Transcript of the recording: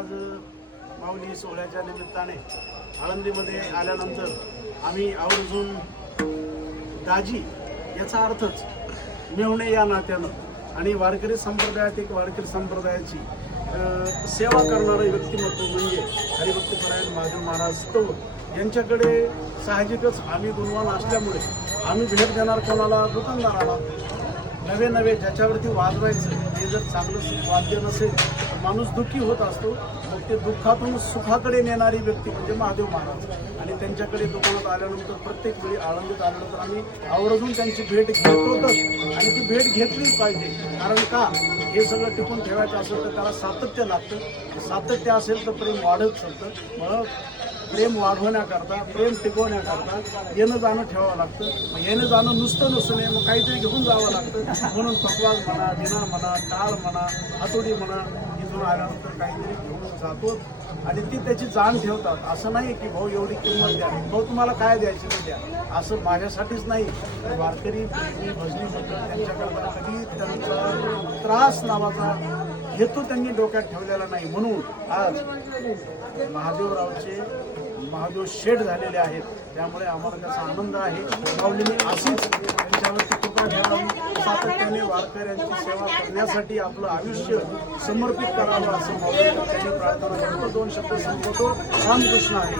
आज माऊली सोहळ्याच्या निमित्ताने आळंदीमध्ये आल्यानंतर आम्ही आवर्जून दाजी याचा अर्थच मेवणे या नात्यानं आणि वारकरी संप्रदायात एक वारकरी संप्रदायाची सेवा करणारं व्यक्तिमत्व म्हणजे हरिभक्तपरायण महादेव महाराज स्तव यांच्याकडे साहजिकच आम्ही गुणवान असल्यामुळे आम्ही भेट देणार कोणाला दुकानदाराला नवे नवे ज्याच्यावरती वाजवायचं हे जर चांगलं वाद्य नसेल तर माणूस दुःखी होत असतो. मग ते दुःखातून सुखाकडे नेणारी व्यक्ती म्हणजे महादेव महाराज आणि त्यांच्याकडे दुकानात आल्यानंतर प्रत्येक वेळी आळंदीत आल्यानंतर आम्ही आवर्जून त्यांची भेट घेतोच आणि ती भेट घेतलीच पाहिजे. कारण का हे सगळं टिकून ठेवायचं असेल तर त्याला सातत्य लागतं. सातत्य असेल तर प्रेम वाढत चालतं. मग प्रेम वाढवण्याकरता प्रेम टिकवण्याकरता येणं जाणं ठेवावं लागतं. मग येणं जाणं नुसतं नसून मग काहीतरी घेऊन जावं लागतं. म्हणून पकवाज म्हणा, विना म्हणा, टाळ म्हणा, हातोडी म्हणा, इथून आल्यानंतर काहीतरी घेऊन जातो आणि ती त्याची जाण ठेवतात. असं नाही की भाऊ एवढी किंमत द्या, भाऊ तुम्हाला काय द्यायची नाही द्या, असं माझ्यासाठीच नाही तर वारकरी प्रेमी भजनी भक्त त्यांच्याकरता कधी त्यांचा त्रास नावाचा हेतू त्यांनी डोक्यात ठेवलेला नाही. म्हणून आज महादेवरावचे महादेव शेठ झालेले आहेत. त्यामुळे आम्हाला त्याचा आनंद आहे. माऊलीने अशीच त्यांच्यावरती कृपा ठेवावी, सातत्याने वारकऱ्यांची सेवा करण्यासाठी आपलं आयुष्य समर्पित करावं असं माऊली त्यांनी प्रार्थना करतो. 2 शब्द संपवतो. रामकृष्ण आहे.